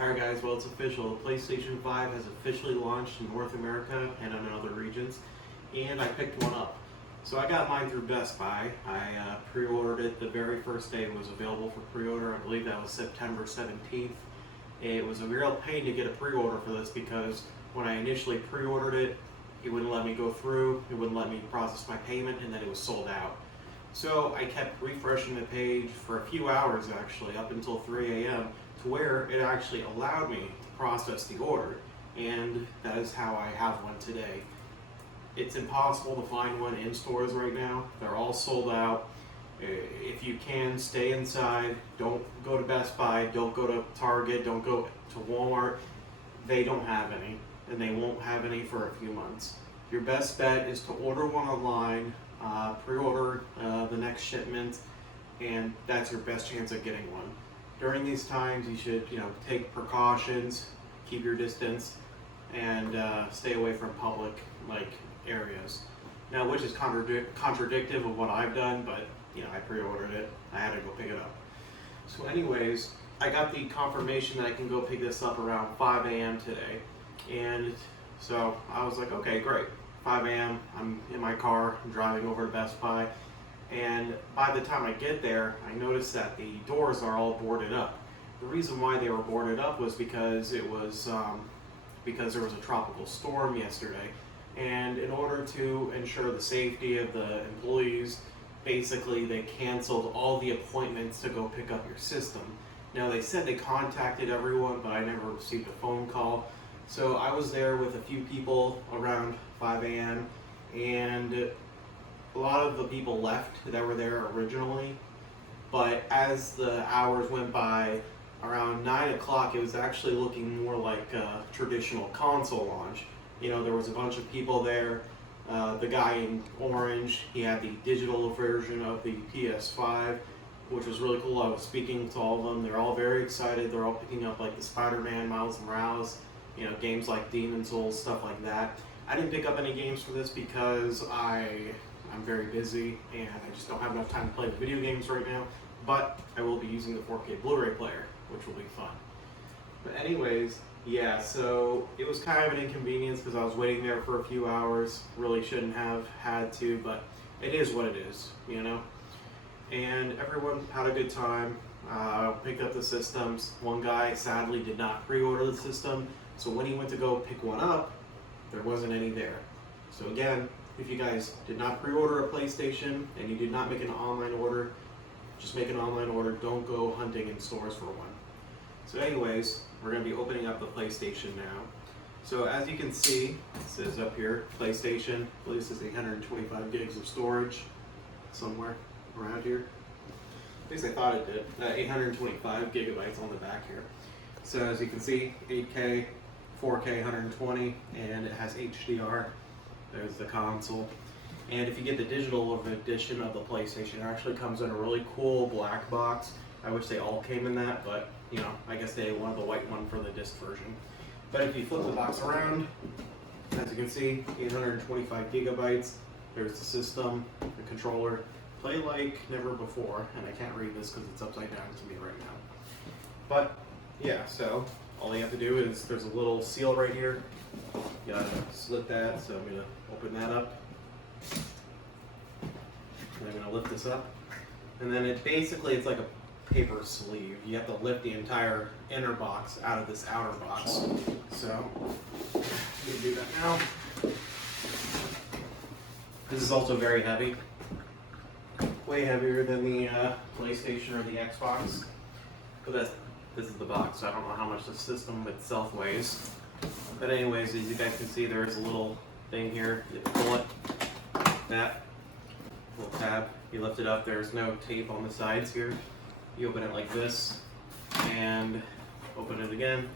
Alright guys, well it's official. The PlayStation 5 has officially launched in North America and in other regions, and I picked one up. So I got mine through Best Buy. I pre-ordered it the very first day it was available for pre-order. I believe that was September 17th. It was a real pain to get a pre-order for this because when I initially pre-ordered it, it wouldn't let me go through, it wouldn't let me process my payment, and then it was sold out. So I kept refreshing the page for a few hours actually, up until 3 a.m. to where it actually allowed me to process the order, and that is how I have one today. It's impossible to find one in stores right now. They're all sold out. If you can, stay inside. Don't go to Best Buy, don't go to Target, don't go to Walmart. They don't have any, and they won't have any for a few months. Your best bet is to order one online, pre-order the next shipment, and that's your best chance of getting one. During these times, you should, take precautions, keep your distance, and stay away from public areas. Now, which is contradictive of what I've done, but I pre-ordered it. I had to go pick it up. So, anyways, I got the confirmation that I can go pick this up around 5 a.m. today, and so I was like, okay, great. 5 a.m. I'm in my car, I'm driving over to Best Buy. And by the time I get there, I noticed that the doors are all boarded up. The reason why they were boarded up was because there was a tropical storm yesterday, and in order to ensure the safety of the employees, basically they canceled all the appointments to go pick up your system. Now they said they contacted everyone, but I never received a phone call. So I was there with a few people around 5 a.m. and a lot of the people left that were there originally, but as the hours went by, around 9 o'clock, it was actually looking more like a traditional console launch. There was a bunch of people there. The guy in orange, he had the digital version of the PS5, which was really cool. I was speaking to all of them. They're all very excited. They're all picking up the Spider-Man, Miles Morales, games like Demon's Souls, stuff like that. I didn't pick up any games for this because I'm very busy and I just don't have enough time to play the video games right now, but I will be using the 4K Blu-ray player, which will be fun. But anyways, yeah, so it was kind of an inconvenience because I was waiting there for a few hours. Really shouldn't have had to, but it is what it is, And everyone had a good time, picked up the systems. One guy sadly did not pre-order the system, so when he went to go pick one up, there wasn't any there. So again, if you guys did not pre-order a PlayStation and you did not make an online order, just make an online order. Don't go hunting in stores for one. So anyways, we're going to be opening up the PlayStation now. So as you can see, it says up here, PlayStation. I believe this is 825 gigs of storage somewhere around here. At least I thought it did. 825 gigabytes on the back here. So as you can see, 8K, 4K 120, and it has HDR. There's the console. And if you get the digital edition of the PlayStation, it actually comes in a really cool black box. I wish they all came in that, but I guess they wanted the white one for the disc version. But if you flip the box around, as you can see, 825 gigabytes. There's the system, the controller. Play like never before, and I can't read this because it's upside down to me right now. But yeah, so all you have to do is, there's a little seal right here. You gotta slit that, so I'm gonna open that up. And I'm gonna lift this up. And then it's like a paper sleeve. You have to lift the entire inner box out of this outer box. So, I'm gonna do that now. This is also very heavy. Way heavier than the PlayStation or the Xbox. But this is the box, so I don't know how much the system itself weighs. But anyways, as you guys can see, there is a little thing here. You pull it, that little tab, you lift it up. There's no tape on the sides here. You open it like this, and open it again,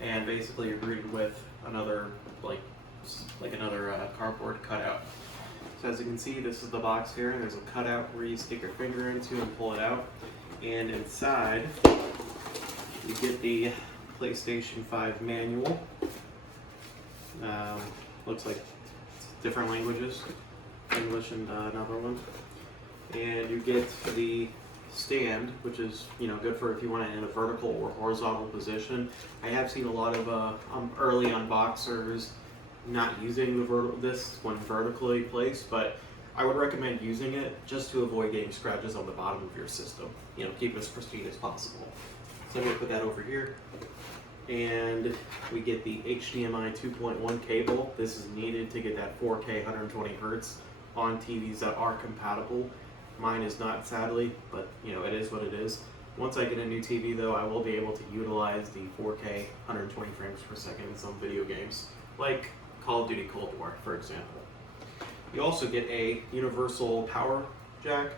and basically you're greeted with another another cardboard cutout. So as you can see, this is the box here, and there's a cutout where you stick your finger into and pull it out. And inside, you get the PlayStation 5 manual. Looks like different languages, English and another one. And you get the stand, which is good for if you want it in a vertical or horizontal position. I have seen a lot of early unboxers not using this when vertically placed, but I would recommend using it just to avoid getting scratches on the bottom of your system. Keep it as pristine as possible. So I'm going to put that over here. And we get the HDMI 2.1 cable. This is needed to get that 4K 120 Hertz on TVs that are compatible. Mine is not, sadly, but it is what it is. Once I get a new TV though, I will be able to utilize the 4K 120 frames per second in some video games, like Call of Duty Cold War, for example. You also get a universal power jack.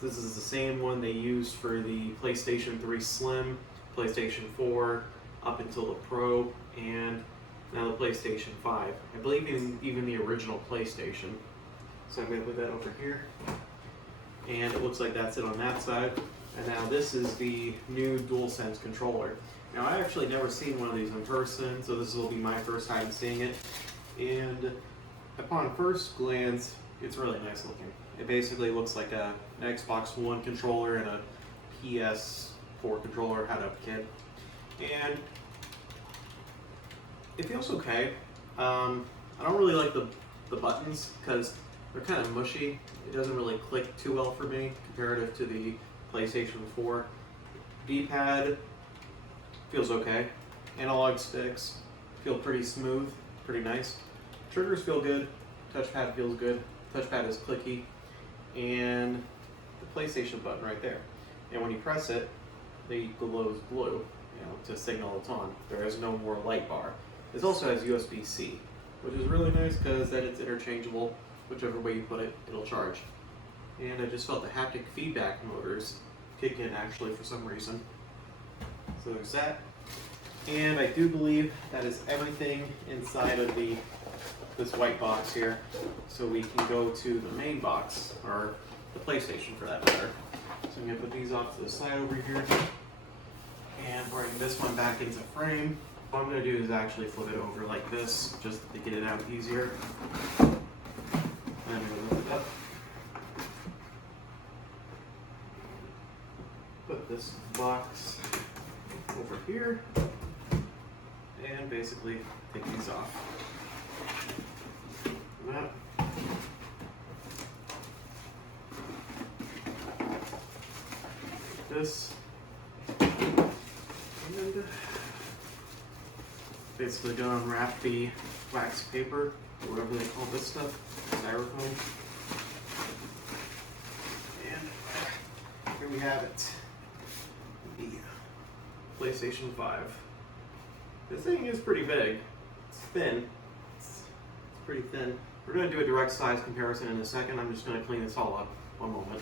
This is the same one they used for the PlayStation 3 Slim, PlayStation 4, up until the Pro, and now the PlayStation 5. I believe even the original PlayStation. So I'm going to put that over here. And it looks like that's it on that side. And now this is the new DualSense controller. Now I actually never seen one of these in person, so this will be my first time seeing it. And upon first glance, it's really nice looking. It basically looks like an Xbox One controller and a PS4 controller had a kid. And it feels okay. I don't really like the buttons because they're kind of mushy. It doesn't really click too well for me comparative to the PlayStation 4. D-pad feels okay. Analog sticks feel pretty smooth, pretty nice. Triggers feel good. Touchpad feels good. Touchpad is clicky. And the PlayStation button right there. And when you press it, it glows blue, to signal it's on. There is no more light bar. This also has USB-C, which is really nice because then it's interchangeable. Whichever way you put it, it'll charge. And I just felt the haptic feedback motors kick in actually for some reason. So there's that. And I do believe that is everything inside of this white box here. So we can go to the main box, or the PlayStation for that matter. So I'm going to put these off to the side over here and bring this one back into frame. What I'm going to do is actually flip it over like this just to get it out easier. I'm going to lift it up. Put this box over here and basically take these off. That. This. And basically gonna unwrap the wax paper, or whatever they call this stuff, styrofoam. And here we have it. The PlayStation 5. This thing is pretty big. It's thin. It's pretty thin. We're going to do a direct size comparison in a second. I'm just going to clean this all up. One moment.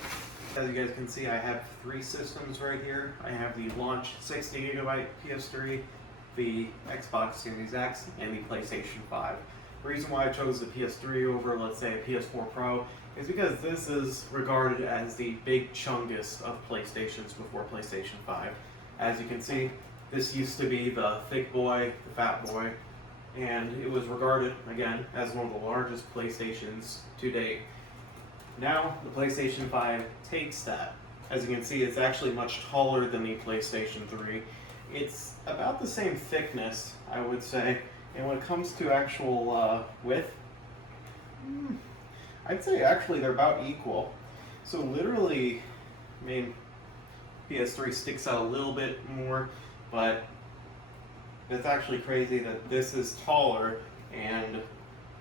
As you guys can see, I have 3 systems right here. I have the Launch 60GB PS3, the Xbox Series X, and the PlayStation 5. The reason why I chose the PS3 over, let's say, a PS4 Pro is because this is regarded as the big chungus of PlayStations before PlayStation 5. As you can see, this used to be the thick boy, the fat boy, and it was regarded, again, as one of the largest PlayStations to date. Now, the PlayStation 5 takes that. As you can see, it's actually much taller than the PlayStation 3. It's about the same thickness, I would say, and when it comes to actual width, I'd say actually they're about equal. So literally, I mean, PS3 sticks out a little bit more, but it's actually crazy that this is taller and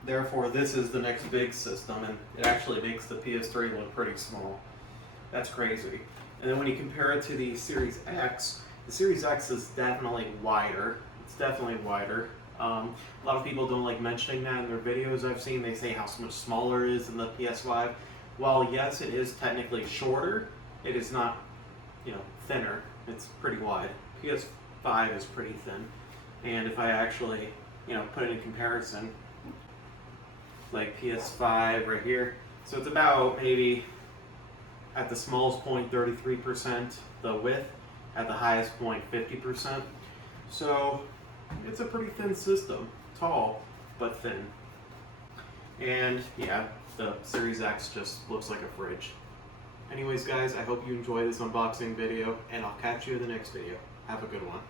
therefore this is the next big system, and it actually makes the PS3 look pretty small. That's crazy. And then when you compare it to the Series X, the Series X is definitely wider. It's definitely wider. A lot of people don't like mentioning that in their videos I've seen. They say how much smaller it is than the PS5. While yes, it is technically shorter, it is not, thinner. It's pretty wide. PS5 is pretty thin. And if I actually, put it in comparison, like PS5 right here, so it's about maybe at the smallest point 33% the width, at the highest point 50%. So it's a pretty thin system, tall but thin. And yeah, the Series X just looks like a fridge. Anyways guys, I hope you enjoy this unboxing video, and I'll catch you in the next video. Have a good one.